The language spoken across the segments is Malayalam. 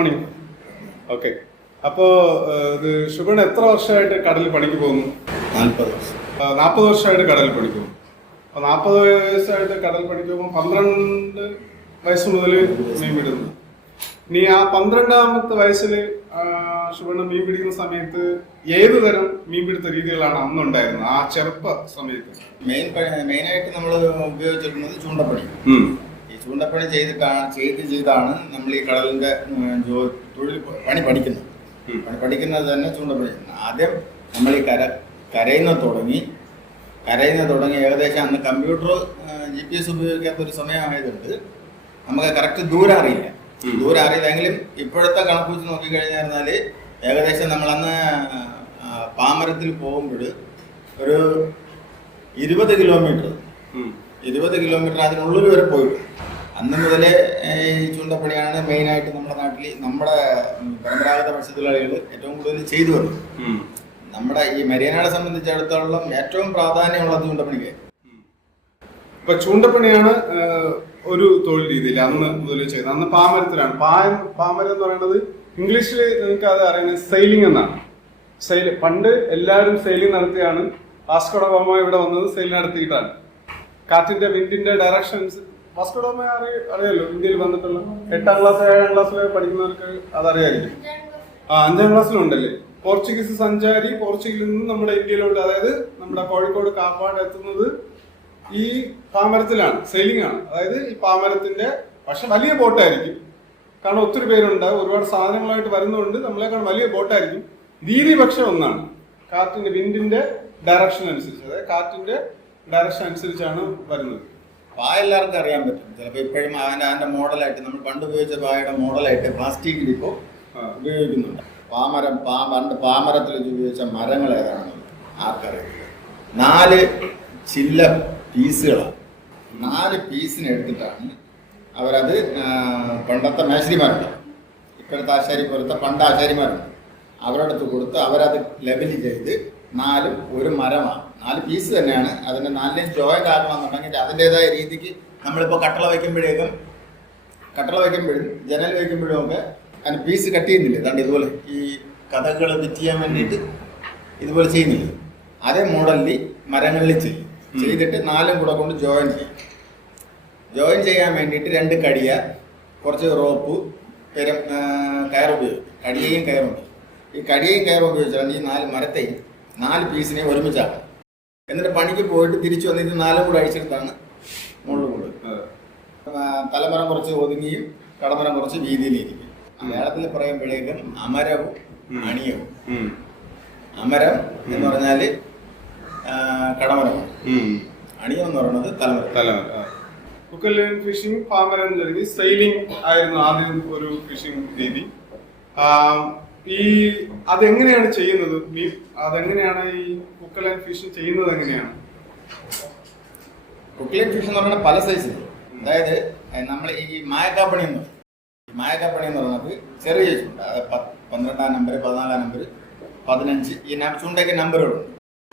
മോർണിംഗ്. ഓക്കെ, അപ്പോൾ ഇത് ശുഭൻ എത്ര വർഷമായിട്ട് കടലിൽ പണിക്ക് പോകുന്നു? 40 വർഷം. 40 വർഷമായിട്ട് കടലിൽ പണിക്ക് പോകും. അപ്പോൾ 40 വയസ്സായിട്ട് കടൽ പണിക്ക് പോകുമ്പോൾ 12 വയസ്സ് മുതൽ മീൻ പിടുന്നു. ഇനി ആ 12ാമത്തെ വയസ്സിൽ ശുഭന് മീൻ പിടിക്കുന്ന സമയത്ത് ഏത് തരം മീൻപിടുത്ത രീതികളാണ് അന്നുണ്ടായിരുന്നത് ആ ചെറുപ്പ സമയത്ത്? മെയിനായിട്ട് നമ്മൾ ഉപയോഗിച്ചിരുന്നത് ചൂണ്ടപ്പണി. ഈ ചൂണ്ടപ്പണി ചെയ്താണ് നമ്മൾ ഈ കടലിന്റെ തൊഴിൽ പണി പഠിക്കുന്നത്. പഠിക്കുന്നത് തന്നെ ചൂണ്ടപ്പണി. ആദ്യം നമ്മൾ ഈ കരയുന്ന തുടങ്ങി ഏകദേശം അന്ന് കമ്പ്യൂട്ടർ GPS ഉപയോഗിക്കാത്ത ഒരു സമയമായതുകൊണ്ട് നമുക്ക് കറക്റ്റ് ദൂരം അറിയില്ലെങ്കിലും ഇപ്പോഴത്തെ കണക്ക് വെച്ച് നോക്കിക്കഴിഞ്ഞാൽ ഏകദേശം നമ്മളന്ന് പാമരത്തിൽ പോകുമ്പോൾ ഒരു 20 കിലോമീറ്റർ അതിനുള്ളിൽ വരെ പോയിട്ടുണ്ട്. അന്ന് മുതലേ ഈ ചൂണ്ടപ്പണിയാണ് മെയിനായിട്ട് നമ്മുടെ നാട്ടിൽ നമ്മുടെ പരമ്പരാഗത മത്സ്യത്തൊഴിലാളികൾ ഏറ്റവും കൂടുതൽ ചെയ്തു വന്നത്. നമ്മുടെ ഈ മരിയനാടെ സംബന്ധിച്ചിടത്തോളം ഏറ്റവും പ്രാധാന്യമുള്ളത് ചൂണ്ടപ്പണിക്ക്. ഇപ്പൊ ചൂണ്ടപ്പണിയാണ് ഒരു തൊഴിൽ രീതിയിൽ അന്ന് മുതൽ ചെയ്തത്. അന്ന് പാമരത്തിലാണ്. പാമരം എന്ന് പറയുന്നത് ഇംഗ്ലീഷിൽ നിങ്ങൾക്ക് അത് അറിയുന്നത് സെയിലിംഗ് എന്നാണ്. പണ്ട് എല്ലാവരും സെയിലിംഗ് നടത്തിയാണ്. വാസ്കോ ഡ ഗാമ ഇവിടെ വന്നത് സെയിൽ നടത്തിയിട്ടാണ്. കാറ്റിന്റെ വിൻഡിന്റെ ഡയറക്ഷൻസ് വാസ്കോ ഡ ഗാമ അറിയാലോ, ഇന്ത്യയിൽ വന്നിട്ടുള്ള 8ാം ക്ലാസ് 7ാം ക്ലാസ്സിൽ പഠിക്കുന്നവർക്ക് അതറിയായിരിക്കും. 5ാം ക്ലാസ്സിലുണ്ടല്ലേ. പോർച്ചുഗീസ് സഞ്ചാരി പോർച്ചുഗലിൽ നിന്ന് നമ്മുടെ ഇന്ത്യയിലോട്ട്, അതായത് നമ്മുടെ കോഴിക്കോട് കാപ്പാട് എത്തുന്നത് ഈ പാമരത്തിലാണ്. സെയിലിംഗ് ആണ്. അതായത് ഈ പാമരത്തിന്റെ, പക്ഷെ വലിയ ബോട്ടായിരിക്കും. കാരണം ഒത്തിരി പേരുണ്ടാവും, ഒരുപാട് സാധനങ്ങളായിട്ട് വരുന്നതുകൊണ്ട് നമ്മളെക്കാൾ വലിയ ബോട്ടായിരിക്കും. രീതി പക്ഷെ ഒന്നാണ്. കാറ്റിന്റെ വിൻഡിന്റെ ഡയറക്ഷൻ അനുസരിച്ച്, അതായത് കാറ്റിന്റെ ഡയറക്ഷൻ അനുസരിച്ചാണ് വരുന്നത്. പായ എല്ലാവർക്കും അറിയാൻ പറ്റും. ചിലപ്പോൾ ഇപ്പോഴും അതിന്റെ മോഡലായിട്ട് നമ്മൾ പണ്ട് ഉപയോഗിച്ച പായയുടെ മോഡലായിട്ട് പ്ലാസ്റ്റിക് ഇപ്പോൾ ഉപയോഗിക്കുന്നുണ്ട്. പണ്ട് പാമരത്തിൽ ഉപയോഗിച്ച മരങ്ങൾ ഏതാണെന്ന് ആർക്കറിയില്ല. 4 ചില്ല പീസുകളാണ്. 4 പീസിനെ എടുത്തിട്ടാണ് അവരത് പണ്ടത്തെ മേശരിമാരുണ്ട്, ഇപ്പോഴത്തെ ആശാരി പോലത്തെ പണ്ട് ആശാരിമാരുണ്ട്, അവരുടെ അടുത്ത് കൊടുത്ത് അവരത് ലെവൽ ചെയ്ത് 4 ഒരു മരമാണ്. 4 പീസ് തന്നെയാണ്. അതിൻ്റെ 4 ജോയിൻ്റ് ആക്കണമെന്നുണ്ടെങ്കിൽ അതിൻ്റെതായ രീതിക്ക് നമ്മളിപ്പോൾ കട്ടള വയ്ക്കുമ്പോഴും ജനൽ വയ്ക്കുമ്പോഴും ഒക്കെ അതിന് പീസ് കട്ട് ചെയ്യുന്നില്ല. അതുകൊണ്ട് ഇതുപോലെ ഈ കഥകൾ ഫിറ്റ് ചെയ്യാൻ വേണ്ടിയിട്ട് ഇതുപോലെ ചെയ്യുന്നില്ല. അതേ മോഡലിൽ മരങ്ങളിൽ ചെയ്തിട്ട് 4 കൂടെ കൊണ്ട് ജോയിൻ ചെയ്യാൻ വേണ്ടിയിട്ട് 2 കടിയ, കുറച്ച് റോപ്പ്, കയർ ഉപയോഗിക്കും. കടിയയും കയറും. ഈ കടിയയും കയറും ഉപയോഗിച്ചാണ് ഈ 4 മരത്തെയും 4 പീസിനെ ഒരുമിച്ചാക്കണം. എന്നിട്ട് പണിക്ക് പോയിട്ട് തിരിച്ചു വന്ന് ഇത് 4 കൂടെ അഴിച്ചെടുത്താണ് മുകളിൽ തലമരം കുറച്ച് ഒതുങ്ങിയും കടമരം കുറച്ച് വീതിയിലിരിക്കും. മലയാളത്തിൽ പറയുമ്പോഴേക്കും അമരവും അണിയവും. അമരം എന്ന് പറഞ്ഞാൽ കടമരമാണ്, അണിയം എന്ന് പറയുന്നത് തലമരം. ഹുക്ക് ലൈൻ ഫിഷിംഗ്, പാമരം രീതി, സെയിലിംഗ് ആയിരുന്നു ആദ്യം ഒരു ഫിഷിംഗ് രീതി. അതെങ്ങനെയാണ് ചെയ്യുന്നത്? അതെങ്ങനെയാണ് ഈ ഹുക്ക് ലൈൻ ഫിഷിംഗ് ചെയ്യുന്നത്? എങ്ങനെയാണ് ഹുക്ക് ലൈൻ ഫിഷ് എന്ന് പറയുന്നത്? പല സൈസിൽ. അതായത് നമ്മൾ ഈ മായക്കാപ്പണി എന്ന് പറയുന്നത് ചെറിയ ചൂണ്ട, 12ാം നമ്പർ, 14ാം നമ്പർ, 15 ഈ ചൂണ്ടയ്ക്ക് നമ്പറുകളുണ്ട്.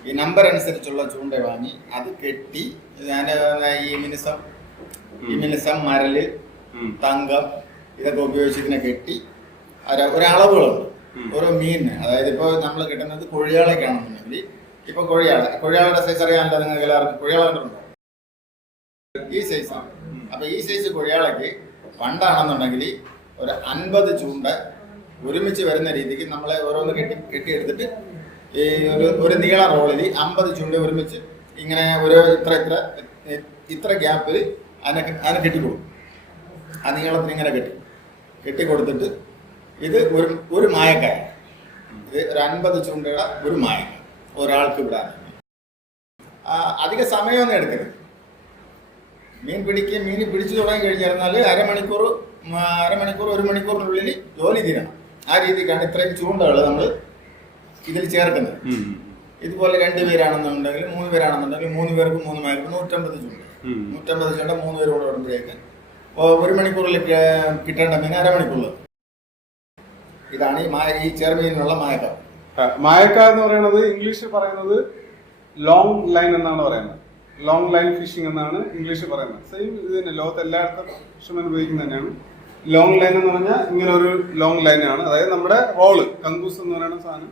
ഈ നമ്പർ അനുസരിച്ചുള്ള ചൂണ്ട വാങ്ങി അത് കെട്ടി ഈ മിനുസം, മരല്, തങ്കം ഇതൊക്കെ ഉപയോഗിച്ച് ഇതിനെ കെട്ടി ഒരളവുകളുണ്ട് ഓരോ മീനിന്. അതായത് ഇപ്പോൾ നമ്മൾ കിട്ടുന്നത് കൊഴിയാളൊക്കെയാണെന്നുണ്ടെങ്കിൽ, ഇപ്പോൾ കൊഴിയാളുടെ സൈസ് അറിയാമല്ലോ നിങ്ങൾക്ക് എല്ലാവർക്കും. കൊഴിയാള കണ്ടിട്ടുണ്ടോ? ഈ സൈസാണ്. അപ്പോൾ ഈ സൈസ് കൊഴിയാളയ്ക്ക് പണ്ടാണെന്നുണ്ടെങ്കിൽ ഒരു 50 ചൂണ്ട ഒരുമിച്ച് വരുന്ന രീതിക്ക് നമ്മളെ ഓരോന്ന് കെട്ടിയെടുത്തിട്ട് ഈ ഒരു നീള റോളിൽ 50 ചൂണ്ട ഒരുമിച്ച് ഇങ്ങനെ ഒരു ഇത്ര ഗ്യാപ്പിൽ അതിനെ കെട്ടിക്കൊടുക്കും. ആ നീളത്തിന് ഇങ്ങനെ കെട്ടിക്കൊടുത്തിട്ട് ഇത് ഒരു മായക്കായ, ഇത് ഒരു 50 ചൂണ്ടയുടെ ഒരു മായക്കായ ഒരാൾക്ക് വിടാൻ. അധിക സമയമൊന്നും എടുക്കരുത്. മീൻ പിടിച്ചു തുടങ്ങി കഴിഞ്ഞാൽ അരമണിക്കൂർ 1 മണിക്കൂറിനുള്ളിൽ ജോലി തീരണം. ആ രീതിക്കാണ് ഇത്രയും ചൂണ്ടകൾ നമ്മൾ ഇതിൽ ചേർക്കുന്നത്. ഇതുപോലെ 2 പേരാണെന്നുണ്ടെങ്കിൽ 3 പേരാണെന്നുണ്ടെങ്കിൽ 3 പേർക്ക് 3 മാർക്ക് 150 ചൂണ്ട. 150 ചൂണ്ട 3 പേരോട് ഇടുമ്പോഴേക്ക് 1 മണിക്കൂറിൽ കിട്ടേണ്ട മീൻ അരമണിക്കൂറിൽ. ഇതാണ് ഈ ചെറുമീനിനുള്ള മായക്ക. മായക്ക എന്ന് പറയുന്നത് ഇംഗ്ലീഷിൽ പറയുന്നത് ലോങ് ലൈൻ എന്നാണ് പറയുന്നത്. ലോങ് ലൈൻ ഫിഷിംഗ് എന്നാണ് ഇംഗ്ലീഷിൽ പറയുന്നത്. സെയിം ഇത് തന്നെ ലോകത്ത് എല്ലായിടത്തും ഫിഷർമാൻ ഉപയോഗിക്കുന്നത് തന്നെയാണ് ലോങ് ലൈൻ എന്ന് പറഞ്ഞാൽ ഇങ്ങനെ ഒരു ലോങ് ലൈനാണ്. അതായത് നമ്മുടെ റോള് കങ്കൂസ് എന്ന് പറയുന്ന സാധനം,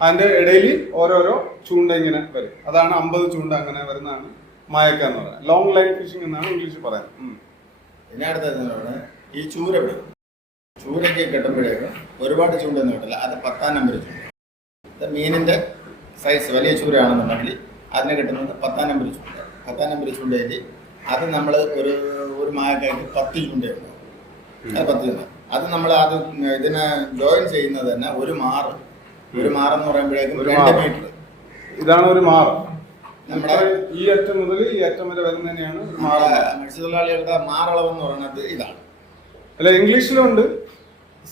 അതിന്റെ ഇടയിൽ ഓരോരോ ചൂണ്ട ഇങ്ങനെ വരും. അതാണ് 50 ചൂണ്ട അങ്ങനെ വരുന്നതാണ് മായക്ക എന്ന് പറയുന്നത്. ലോങ് ലൈൻ ഫിഷിംഗ് എന്നാണ് ഇംഗ്ലീഷിൽ പറയുന്നത്. പിന്നെ അടുത്തത് ഈ ചൂര പിടിക്കും. ചൂരയ്ക്ക് കെട്ടുമ്പോഴേക്കും ഒരുപാട് ചൂണ്ടൊന്നും കിട്ടില്ല. അത് 10-ാം നമ്പർ ചൂണ്ട. മീനിന്റെ സൈസ് വലിയ ചൂരയാണെന്നുണ്ടെങ്കിൽ അതിന് കിട്ടുന്നത് 10-ാം നമ്പർ ചൂണ്ട. 10-ാം നമ്പർ ചൂണ്ടയിൽ അത് നമ്മൾ ഒരു മായക്കായിട്ട് 10 ചൂണ്ടയുണ്ട്. അത് 10 ചൂണ്ട. അത് നമ്മൾ അത് ഇതിനെ ജോയിൻ ചെയ്യുന്നത് തന്നെ ഒരു മാറെന്ന് പറയുമ്പോഴേക്കും 2 മീറ്റർ. ഇതാണ് ഒരു മാറ്. നമ്മുടെ ഈ അറ്റം മുതൽ ഈ അറ്റം വരെ വരുന്നതിനെയാണ് മത്സ്യത്തൊഴിലാളികളുടെ മാറളവ് എന്ന് പറയുന്നത് ഇതാണ്. അല്ല, ഇംഗ്ലീഷിലുണ്ട്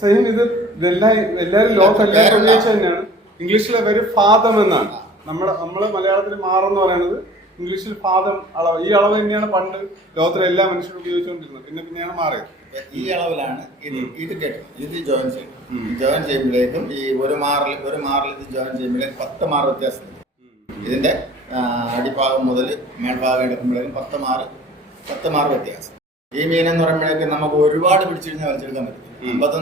സെയിം. എല്ലാവരും ലോകത്തെല്ലാവരും ഉപയോഗിച്ച് തന്നെയാണ്. ഇംഗ്ലീഷിലെ പേര് ഫാദം എന്നാണ്. നമ്മള് മലയാളത്തിൽ മാറെന്ന് പറയുന്നത് ഇംഗ്ലീഷിൽ ഫാദം അളവ്. ഈ അളവ് തന്നെയാണ് പണ്ട് ലോകത്തിലെ എല്ലാ മനുഷ്യരും ഉപയോഗിച്ചുകൊണ്ടിരുന്നത്. പിന്നെയാണ് മാറിയത്. ഈ അളവിലാണ് ഇത് കേട്ടത്. ഇത് ജോയിൻ ചെയ്യും. ജോയിൻ ചെയ്യുമ്പോഴേക്കും ഈ ഒരു മാറിൽ ഇത് ജോയിൻ ചെയ്യുമ്പോഴേക്കും 10 മാർ വ്യത്യാസം. ഇതിന്റെ അടിഭാഗം മുതൽ മേൽഭാഗം എടുക്കുമ്പോഴേക്കും 10 മാർ വ്യത്യാസം. ഈ മീനെന്ന് പറയുമ്പോഴേക്കും നമുക്ക് ഒരുപാട് പിടിച്ചിരുന്ന് വലിച്ചെടുക്കാൻ പറ്റില്ല. 50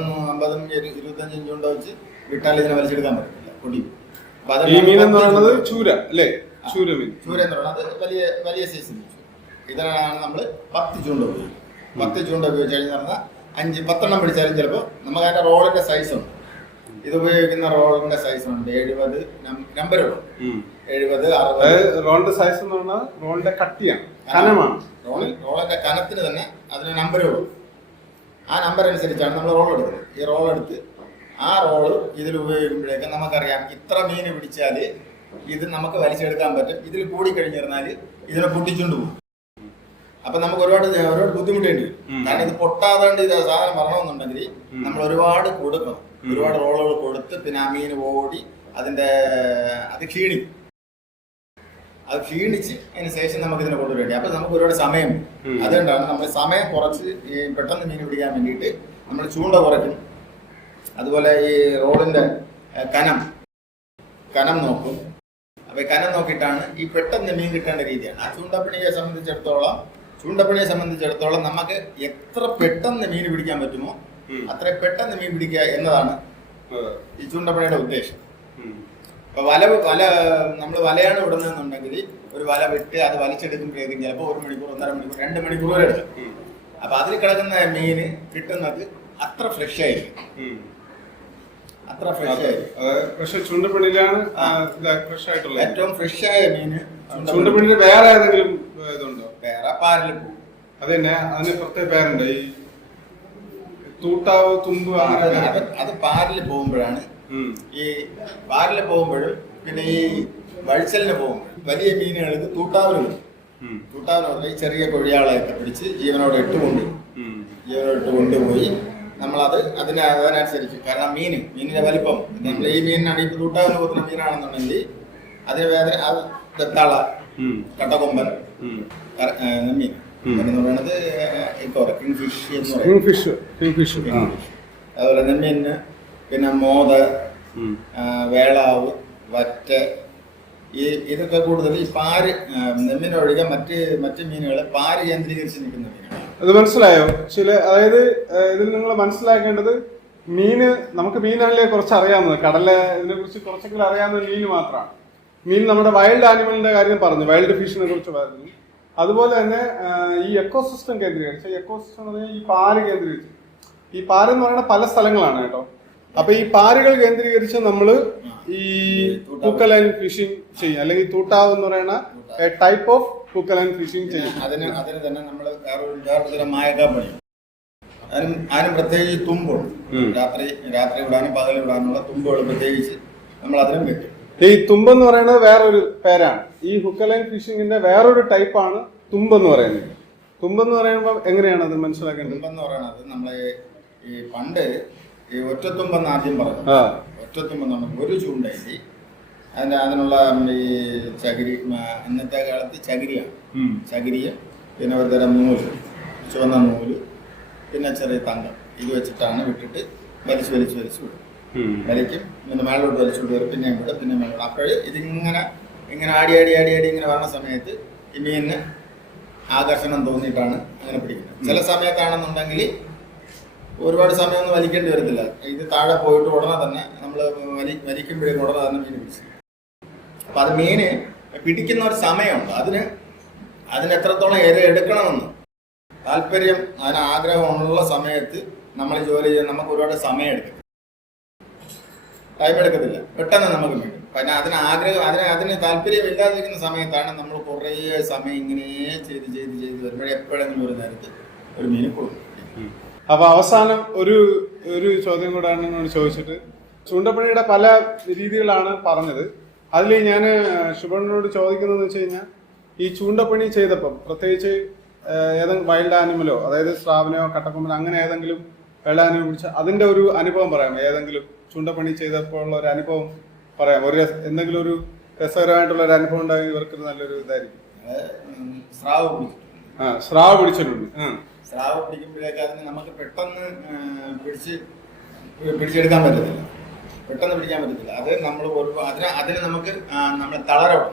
25 ചൂണ്ട വെച്ച് വിട്ടാൽ ഇതിനെ വലിച്ചെടുക്കാൻ പറ്റില്ല, പൊടി. ഈ മീൻ എന്ന് പറയുന്നത് ചൂര അല്ലേ? ചൂര എന്ന് പറയുന്നത് വലിയ വലിയ സൈസ് മീൻ. ഇതിനാണ് നമ്മൾ 10 ചൂണ്ട ഉപയോഗിക്കും. 10 ചൂണ്ട ഉപയോഗിച്ച് കഴിഞ്ഞാൽ 5-10 പിടിച്ചാലും ചിലപ്പോൾ നമുക്ക് അതിന്റെ റോളിന്റെ സൈസ് ഉണ്ട്. ഇത് ഉപയോഗിക്കുന്ന റോളിന്റെ സൈസ് ഉണ്ട് 70 നമ്പറുകൾ. 70, 60. റോളിന്റെ സൈസ് എന്ന് പറഞ്ഞാൽ റോളിന്റെ കട്ടിയാണ്, കനമാണ്. റോളിന്റെ കനത്തിന് തന്നെ അതിന് നമ്പറുകൾ. ആ നമ്പർ അനുസരിച്ചാണ് നമ്മൾ റോൾ എടുക്കുന്നത്. ഈ റോൾ എടുത്ത് ആ റോള് ഇതിൽ ഉപയോഗിക്കുമ്പോഴേക്കും നമുക്കറിയാം ഇത്ര മീൻ പിടിച്ചാൽ ഇത് നമുക്ക് വലിച്ചെടുക്കാൻ പറ്റും. ഇതിൽ കൂടി കഴിഞ്ഞിരുന്നാൽ ഇതിനെ പൊട്ടിച്ചുകൊണ്ട് പോകും. അപ്പൊ നമുക്ക് ഒരുപാട് ബുദ്ധിമുട്ടേണ്ടി വരും. കാരണം ഇത് പൊട്ടാതാണ്ട് ഇത് സാധനം വരണമെന്നുണ്ടെങ്കിൽ നമ്മൾ ഒരുപാട് കൊടുക്കണം. ഒരുപാട് റോളുകൾ കൊടുത്ത് പിന്നെ ആ മീൻ ഓടി അത് ക്ഷീണിക്കും. അത് ക്ഷീണിച്ച് അതിന് ശേഷം നമുക്ക് ഇതിനെ കൊണ്ടുവരേണ്ടി. അപ്പൊ നമുക്ക് ഒരുപാട് സമയം. അതുകൊണ്ടാണ് നമ്മൾ സമയം കുറച്ച് ഈ പെട്ടെന്ന് മീൻ പിടിക്കാൻ വേണ്ടിയിട്ട് നമ്മൾ ചൂണ്ട കുറയ്ക്കും. അതുപോലെ ഈ റോഡിന്റെ കനം നോക്കും. അപ്പൊ കനം നോക്കിയിട്ടാണ് ഈ പെട്ടെന്ന് മീൻ കിട്ടേണ്ട രീതിയാണ്. ആ ചൂണ്ടപ്പണിയെ സംബന്ധിച്ചിടത്തോളം നമുക്ക് എത്ര പെട്ടെന്ന് മീൻ പിടിക്കാൻ പറ്റുമോ അത്ര പെട്ടെന്ന് മീൻ പിടിക്കുക എന്നതാണ് ഈ ചൂണ്ടപ്പണിയുടെ ഉദ്ദേശം. അപ്പൊ നമ്മൾ വലയാണ് വിടുന്നതെന്നുണ്ടെങ്കിൽ ഒരു വല വിട്ട് അത് വലിച്ചെടുക്കുമ്പോഴേക്കും ചിലപ്പോൾ 1 മണിക്കൂർ, 1.5 മണിക്കൂർ, 2 മണിക്കൂർ വരെ എടുക്കും. അപ്പൊ അതിൽ കിടക്കുന്ന മീന് കിട്ടുന്നത് അത്ര ഫ്രഷ് ആയിരിക്കും. ചൂണ്ടപ്പണിയിലാണ് ഏറ്റവും ഫ്രഷ് ആയ മീന്. ചൂണ്ടപ്പണിയിൽ വേറെ ഏതെങ്കിലും ഇതുണ്ടോ? വേറെ പാരല് പോകും. അതന്നെ, അതിന് പ്രത്യേക പേരുണ്ട്. ഈ തൂട്ടാവ്, തുമ്പ്, അത് പാരല് പോകുമ്പോഴാണ്. ഈ പാരല് പോകുമ്പോഴും പിന്നെ ഈ വഴിച്ചലിന് പോകുമ്പോഴും വലിയ മീനുകൾക്ക് തൂട്ടാവിന് ഈ ചെറിയ കൊഴിയാളെയൊക്കെ പിടിച്ച് ജീവനോടെ ഇട്ട് കൊണ്ടുപോയി നമ്മളത് അതിനനുസരിച്ച്. കാരണം മീനിന്റെ വലിപ്പം നമ്മൾ ഈ മീനിനാണ് ഈ തൂട്ടാവിന് പോകുന്ന മീനാണെന്നുണ്ടെങ്കിൽ അതിന് വേദന തെത്താള, കട്ടക്കൊമ്പൻ മീൻ എന്ന് പറയുന്നത് കിങ്ഫിഷ്. അതുപോലെ നെമ്മീന്, പിന്നെ മോത, വേളാവ്, വറ്റ, ഇതൊക്കെ കൂടുതൽ ഈ പാര് നെമ്മിനൊഴികെ മറ്റ് മീനുകൾ പാര് കേന്ദ്രീകരിച്ച് നിൽക്കുന്ന മീനുകളാണ്. അത് മനസ്സിലായോ? അതായത് ഇതിൽ നിങ്ങൾ മനസ്സിലാക്കേണ്ടത് നമുക്ക് മീനാണല്ലേ കുറച്ച് അറിയാവുന്നത്. ഇതിനെ കുറിച്ച് കുറച്ചെങ്കിലും അറിയാവുന്ന മീൻ മാത്രമാണ്. മീൻ നമ്മുടെ വൈൽഡ് ആനിമലിന്റെ കാര്യം പറഞ്ഞു, വൈൽഡ് ഫിഷിനെ കുറിച്ച് പറഞ്ഞു. അതുപോലെ തന്നെ ഈ എക്കോസിസ്റ്റം കേന്ദ്രീകരിച്ച്, എക്കോസിസ്റ്റം എന്ന് പറഞ്ഞാൽ ഈ പാര് കേന്ദ്രീകരിച്ച്, ഈ പാര് എന്ന് പറയുന്ന പല സ്ഥലങ്ങളാണ് കേട്ടോ. അപ്പൊ ഈ പാരുകൾ കേന്ദ്രീകരിച്ച് നമ്മൾ ഈ ഹുക്കലൈൻ ഫിഷിംഗ് ചെയ്യും, അല്ലെങ്കിൽ തൂട്ടാവ് എന്ന് പറയുന്ന ടൈപ്പ് ഓഫ് ഹുക്കലൈൻ ഫിഷിംഗ് ചെയ്യും. അതിന് തന്നെ നമ്മൾ വേറൊരു മായക്കാപ്പണി. അതിന് പ്രത്യേകിച്ച് തുമ്പുണ്ട്. രാത്രി വിടാനും പകൽ വിടാനുള്ള തുമ്പുകൾ പ്രത്യേകിച്ച് നമ്മൾ അതിനും പറ്റും. ഈ തുമ്പെന്ന് പറയുന്നത് വേറൊരു പേരാണ്. ഈ ഹുക്കലൈൻ ഫിഷിങ്ങിന്റെ വേറൊരു ടൈപ്പാണ് തുമ്പെന്ന് പറയുന്നത്. തുമ്പെന്ന് പറയുമ്പോൾ എങ്ങനെയാണ് അത് മനസ്സിലാക്കേണ്ടത്? തുമ്പെന്ന് പറയുന്നത് നമ്മളെ ഈ പണ്ട് ഈ ഒറ്റത്തുമ്പെന്ന് ആദ്യം പറഞ്ഞു. ഒറ്റത്തുമ്പെന്ന് പറഞ്ഞാൽ ഒരു ചൂണ്ടയിൽ അതിനുള്ള ഈ ചകിരി, ഇന്നത്തെ കാലത്ത് ചകിരിയാണ്. ചകിരിയും പിന്നെ ഒരു തരം ചുവന്ന നൂല്, പിന്നെ ചെറിയ തങ്കം, ഇത് വെച്ചിട്ടാണ് വിട്ടിട്ട് വലിച്ചു വിടും. വലിക്കും, പിന്നെ മേളോട്ട് വലിച്ചുകൊണ്ട് വരും, പിന്നെയും വിടും, പിന്നെ മേളോട്ട്. അപ്പോൾ ഇങ്ങനെ ആടി ഇങ്ങനെ വരുന്ന സമയത്ത് ഈ മീനിന് ആകർഷണം തോന്നിയിട്ടാണ് അങ്ങനെ പിടിക്കുന്നത്. ചില സമയത്താണെന്നുണ്ടെങ്കിൽ ഒരുപാട് സമയമൊന്നും വലിക്കേണ്ടി വരത്തില്ല. ഇത് താഴെ പോയിട്ട് ഉടനെ തന്നെ നമ്മൾ വലിക്കുമ്പോഴേക്കും ഉടനെ തന്നെ മീൻ പിടിച്ചു. അപ്പം അത് മീന് പിടിക്കുന്ന ഒരു സമയമുണ്ട്. അതിന് എത്രത്തോളം ഇര എടുക്കണമെന്ന് താല്പര്യം, അതിന് ആഗ്രഹമുള്ള സമയത്ത് നമ്മൾ ജോലി ചെയ്യാൻ നമുക്ക് ഒരുപാട് സമയം എടുക്കും. ടൈം എടുക്കത്തില്ല, പെട്ടെന്ന് നമുക്ക് മീൻ. പിന്നെ അതിന് താല്പര്യം ഇല്ലാതിരിക്കുന്ന സമയത്താണ് നമ്മൾ കുറേ സമയം ഇങ്ങനെ ചെയ്ത് വരുമ്പോഴേ എപ്പോഴെങ്കിലും ഒരു നേരത്ത് ഒരു മീൻ കൊടുക്കും. അപ്പൊ അവസാനം ഒരു ചോദ്യം കൂടെ എന്നോട് ചോദിച്ചിട്ട്, ചൂണ്ടപ്പണിയുടെ പല രീതികളാണ് പറഞ്ഞത്. അതിൽ ഞാൻ ശുഭനോട് ചോദിക്കുന്നതെന്ന് വെച്ച് കഴിഞ്ഞാൽ, ഈ ചൂണ്ടപ്പണി ചെയ്തപ്പം പ്രത്യേകിച്ച് ഏതെങ്കിലും വൈൽഡ് ആനിമലോ, അതായത് സ്രാവിനെയോ കട്ടക്കൊമ്പനോ അങ്ങനെ ഏതെങ്കിലും വൈൽഡ് ആനിമൽ പിടിച്ച അതിന്റെ ഒരു അനുഭവം പറയാമോ? ഏതെങ്കിലും ചൂണ്ടപ്പണി ചെയ്തപ്പോൾ ഉള്ള ഒരു അനുഭവം പറയാം. എന്തെങ്കിലും ഒരു രസകരമായിട്ടുള്ള ഒരു അനുഭവം ഉണ്ടായി ഇവർക്ക് നല്ലൊരു ഇതായിരിക്കും. സ്രാവ് പിടിച്ചിട്ടുണ്ട്. സ്രാവ് പിടിക്കുമ്പോഴേക്ക് അതിന് നമുക്ക് പെട്ടെന്ന് പിടിച്ചെടുക്കാൻ പറ്റത്തില്ല. അത് നമ്മൾ അതിന് നമുക്ക് നമ്മൾ തളരണം.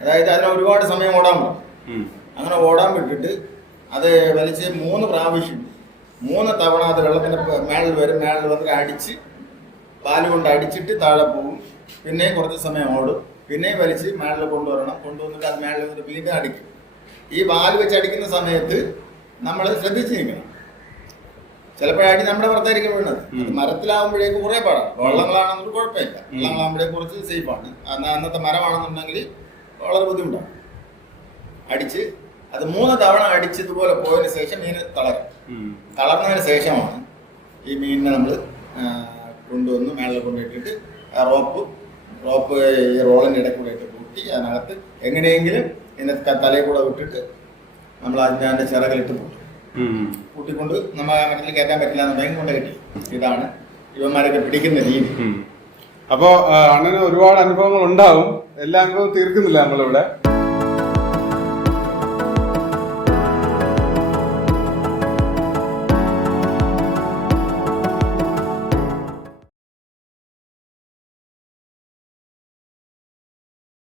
അതായത് അതിന് ഒരുപാട് സമയം ഓടാൻ പറ്റും. അങ്ങനെ ഓടാൻ വിട്ടിട്ട് അത് വലിച്ച് 3 പ്രാവശ്യം 3 തവണ അത് വെള്ളത്തിന്റെ മേളിൽ വന്നിട്ട് അടിച്ച് പാല് കൊണ്ട് അടിച്ചിട്ട് താഴെ പോകും. പിന്നെ കുറച്ച് സമയം ഓടും. പിന്നെ വലിച്ച് മേളിൽ കൊണ്ടുവന്നിട്ട് അത് മേളിൽ വന്നിട്ട് വീണ്ടും അടിക്കും. ഈ പാല് വെച്ച് അടിക്കുന്ന സമയത്ത് നമ്മൾ ശ്രദ്ധിച്ച് നിൽക്കണം. ചിലപ്പോഴടി നമ്മുടെ പുറത്തായിരിക്കും വീണത്. മരത്തിലാവുമ്പോഴേക്ക് കുറേ പാടാണ്. വള്ളങ്ങളാണെന്നൊരു കുഴപ്പമില്ല. വള്ളങ്ങളാകുമ്പോഴേക്ക് കുറച്ച് സേഫാണ്. അന്നത്തെ മരമാണെന്നുണ്ടെങ്കിൽ വളരെ ബുദ്ധിമുട്ടാണ്. അടിച്ച് അത് 3 തവണ അടിച്ചതുപോലെ പോയതിന് ശേഷം മീൻ തളർന്നതിന് ശേഷമാണ് ഈ മീനിനെ നമ്മൾ കൊണ്ടുവന്ന് മേളിൽ കൊണ്ടിട്ടിട്ട് റോപ്പ് ഈ റോളിൻ്റെ ഇടയിൽ കൂടെ ഇട്ട് കൂട്ടി അതിനകത്ത് എങ്ങനെയെങ്കിലും ഇതിനകത്ത് തലയിൽ കൂടെ വിട്ടിട്ട് നമ്മൾ അതിൻ്റെ ചിറകിലിട്ട് കൂട്ടിക്കൊണ്ട് നമ്മൾ മരത്തിൽ കയറ്റാൻ പറ്റില്ല എന്നുണ്ടെങ്കിൽ കൊണ്ട് കെട്ടി. ഇതാണ് ഇവന്മാരൊക്കെ പിടിക്കുന്ന രീതി. അപ്പോ അണ്ണന് ഒരുപാട് അനുഭവങ്ങൾ ഉണ്ടാവും. എല്ലാ അനുഭവവും തീർക്കുന്നില്ല നമ്മളിവിടെ.